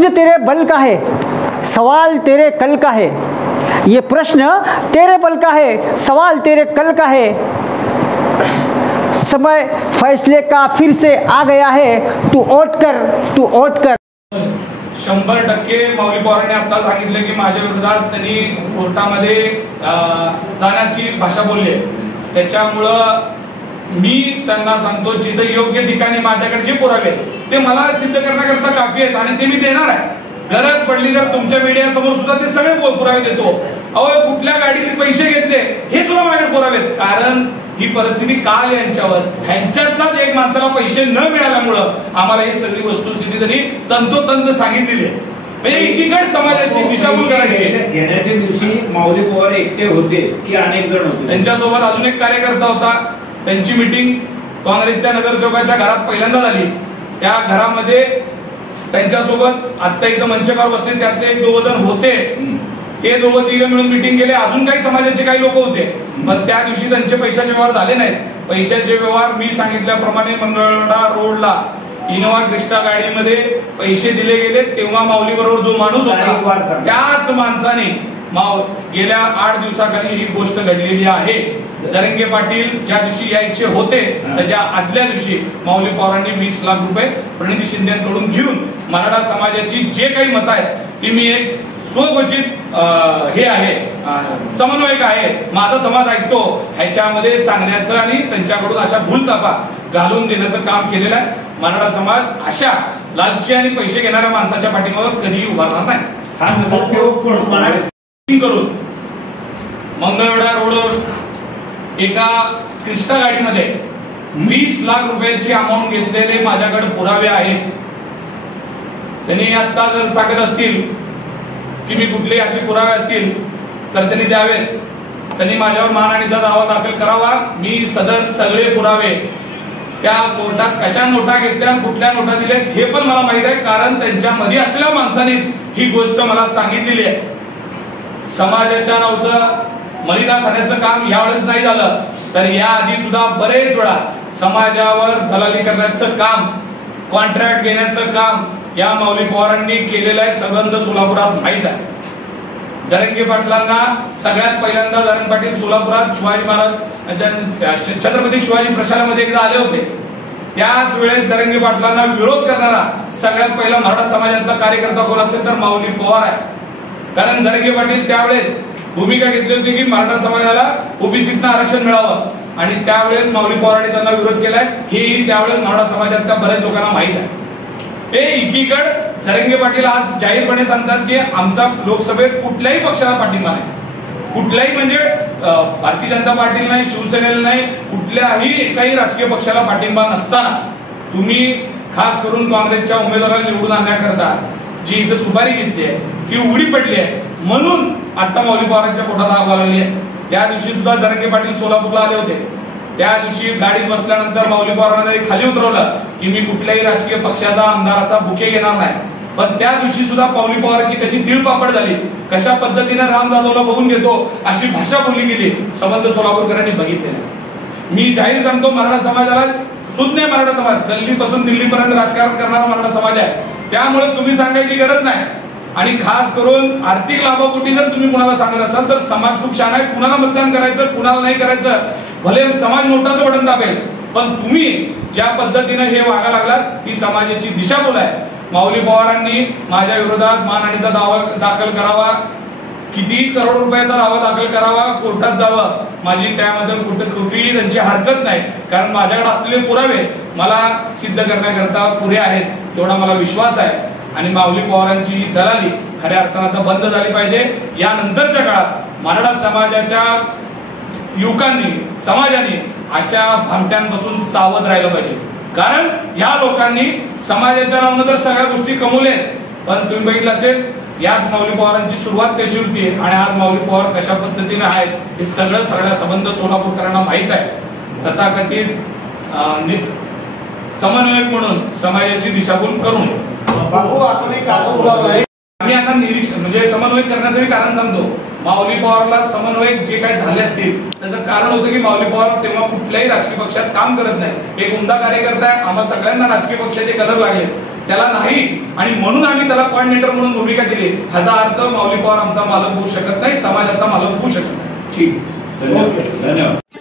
प्रश्न तेरे बल का है, सवाल तेरे कल का है। ये प्रश्न तेरे बल का है, सवाल तेरे कल का है। समय फैसले का फिर से आ गया है, तू ओट कर। 100% माऊली पवारांनी आता सांगितलं की माझ्या विरोधात त्यांनी कोर्टामध्ये जाण्याची भाषा बोलली आहे। त्याच्यामुळं मी त्यांना सांगतो जिथे योग्य ठिकाणी माझ्याकडे जे पुरावे ते मला सिद्ध करण्याकरता काफी आहेत आणि ते मी देणार आहे। गरज पडली तर तुमच्या मीडिया समोर सुद्धा ते सगळे पुरावे देतो। अहो कुठल्या गाडीने पैसे घेतले हे सुद्धा माझ्याकडे पुरावे आहेत, कारण ही परिस्थिती काल यांच्यावर ह्यांच्यातलाच एक माणसाला पैसे न मिळाल्यामुळं आम्हाला ही सगळी वस्तुस्थिती त्यांनी तंतोतंत सांगितलेली आहे। म्हणजे एकीकडे समाजाची दिशाभूल करायची। घेण्याच्या दिवशी माऊली पवार एकटे होते की अनेक जण होते? त्यांच्यासोबत अजून एक कार्यकर्ता होता। त्यांची मीटिंग काँग्रेसच्या नगरसेवकाच्या घरात पहिल्यांदा झाली। त्या घरामध्ये त्यांच्यासोबत आता इथं मंचकावर बसले त्यातले एक दोघ जण होते, ते दोघं तिघं मिळून मीटिंग केले। अजून काही समाजाचे काही लोक होते, पण त्या दिवशी त्यांचे पैशाचे व्यवहार झाले नाहीत। पैशाचे व्यवहार मी सांगितल्याप्रमाणे मंगळवेढा रोडला इनोवा क्रिस्टा गाडीमध्ये पैसे दिले गेले, तेव्हा माऊली बरोबर जो माणूस होता त्याच माणसाने गेल्या 8 दिवसाखाली ही गोष्ट घडलेली आहे। जरंगे पाटील ज्या दिवशी यायचे होते त्याच्या आदल्या दिवशी माऊली पवारांनी 20 लाख रुपये प्रणिती शिंदेकडून घेऊन मराठा समाजाची जे काही मतं आहेत ती मी एक स्वघोषित हे आहे समन्वयक आहे, माझा समाज ऐकतो ह्याच्यामध्ये सांगण्याचं आणि त्यांच्याकडून अशा भूलथापा घालून देण्याचं काम केलेलं आहे। मराठा समाज अशा लालची आणि पैसे घेणाऱ्या माणसाच्या पाठीमागे कधीही उभारणार नाही। हा नगरसेवक करून मंगळवेढा रोडवर एका क्रिस्टा गाडीमध्ये 20 लाख रुपयाची अमाऊंट घेतलेले माझ्याकडे पुरावे आहेत। त्यांनी आता जर सांगत असतील की मी कुठले असे पुरावे असतील तर त्यांनी द्यावेत। त्यांनी माझ्यावर मानहानीचा दावा दाखल करावा। मी सदर सगळे पुरावे त्या कोर्टात कशा नोटा घेतल्या कुठल्या नोटा दिल्या हे पण मला माहित आहे, कारण त्यांच्यामध्ये असलेल्या माणसानेच ही गोष्ट मला सांगितलेली आहे। समाजाच्या नव्हतं मलिदा खाण्याचं काम यावेळेस नाही झालं तर या आधी सुद्धा बरेच वेळा समाजावर दलाली करण्याचं काम, कॉन्ट्रॅक्ट घेण्याचं काम या माऊली पवारांनी केलेलं आहे। संबंध सोलापुरात माहित आहे। जरंगे पाटलांना सगळ्यात पहिल्यांदा जरंगे पाटील सोलापुरात शिवाजी महाराज छत्रपती शिवाजी प्रशालामध्ये एकदा आले होते। त्याच वेळेस जरंगे पाटलांना विरोध करणारा सगळ्यात पहिला मराठा समाजातला कार्यकर्ता कोण असेल तर माऊली पवार आहे। कारण जरंगे पाटील त्यावेळेस भूमिका घेतली होती की मराठा समाजाला ओबीसीतनं आरक्षण मिळावं आणि त्यावेळेस माऊली पवारांनी त्यांना विरोध केलाय हेही त्यावेळेस मराठा समाजातल्या बऱ्याच लोकांना माहित आहे। हे एकीकडे जरंगे पाटील आज जाहीरपणे सांगतात की आमचा लोकसभेत कुठल्याही पक्षाला पाठिंबा नाही, कुठल्याही म्हणजे भारतीय जनता पार्टीला नाही, शिवसेनेला नाही, कुठल्याही एकाही राजकीय पक्षाला पाठिंबा नसताना तुम्ही खास करून काँग्रेसच्या उमेदवाराला निवडून आणण्याकरता जी इथं सुपारी घेतली आहे ती उघडी पडली आहे, म्हणून आता माऊली पवारांच्या पोटात आग लागली आहे। त्या दिवशी सुद्धा जरंगे पाटील सोलापूरला आले होते। त्या दिवशी गाडीत बसल्यानंतर माऊली पवारांना खाली उतरवलं की मी कुठल्याही राजकीय पक्षाचा आमदाराचा बुके घेणार नाही, पण त्या दिवशी सुद्धा माऊली पवारांची कशी तिळपापड झाली, कशा पद्धतीने राम जाधवला बघून घेतो अशी भाषा बोलली गेली, संबंध सोलापूरकरांनी बघितले। मी जाहीर सांगतो मराठा समाजाला सुज्ञ मराठा समाज गल्लीपासून दिल्लीपर्यंत राजकारण करणारा मराठा समाज आहे, त्यामुळे तुम्ही सांगायची गरज नाही। आणि खास करून आर्थिक लाभापोटी जर तुम्ही कुणाला सांगत असाल तर समाज खूप शहाणा आहे, कुणाला मतदान करायचं कुणाला नाही करायचं भले समाज नोटाचं बटन दाबेल, पण तुम्ही ज्या पद्धतीने हे वागा लागलात ही समाजाची दिशाभूल आहे। माऊली पवारांनी माझ्या विरोधात मानहानीचा दावा दाखल करावा, किती करोड रुपयाचा दावा दाखल करावा, कोर्टात जावं, माझी त्यामध्ये कुठेही त्यांची हरकत नाही, कारण माझ्याकडे असलेले पुरावे मला सिद्ध करण्याकरता पुरे आहेत एवढा मला विश्वास आहे। आणि माऊली पवारांची दलाली खऱ्या अर्थानं आता बंद झाली पाहिजे। यानंतरच्या काळात मराठा समाजाच्या युवकांनी समाजाने अशा भामट्यांपासून सावध राहिलं पाहिजे, कारण या लोकांनी समाजाच्या नावानं तर सगळ्या गोष्टी कमवल्यात, पण तुम्ही बघितलं असेल याच माऊली पवारांची सुरुवात कशी होती आणि आज माऊली पवार कशा पद्धतीने आहेत हे सगळ्या संबंध सोलापूरकरांना माहित आहे। तथाकथित समन्वयक म्हणून समाजाची दिशाभूल करून आम्ही आता निरीक्षण म्हणजे समन्वय करण्याचं कारण सांगतो। माऊली पवारला समन्वयक जे काही झाले असतील त्याचं कारण होतं की माऊली पवार तेव्हा कुठल्याही राजकीय पक्षात काम करत नाही, एक उमदा कार्यकर्ता आहे, आम्हा सगळ्यांना राजकीय पक्षाचे कलर लागले, त्याला नाही आणि म्हणून आम्ही त्याला कोऑर्डिनेटर म्हणून भूमिका दिली, ह्याचा अर्थ माऊली पवार आमचा मालक होऊ शकत नाही, समाजाचा मालक होऊ शकत नाही. ठीक, धन्यवाद.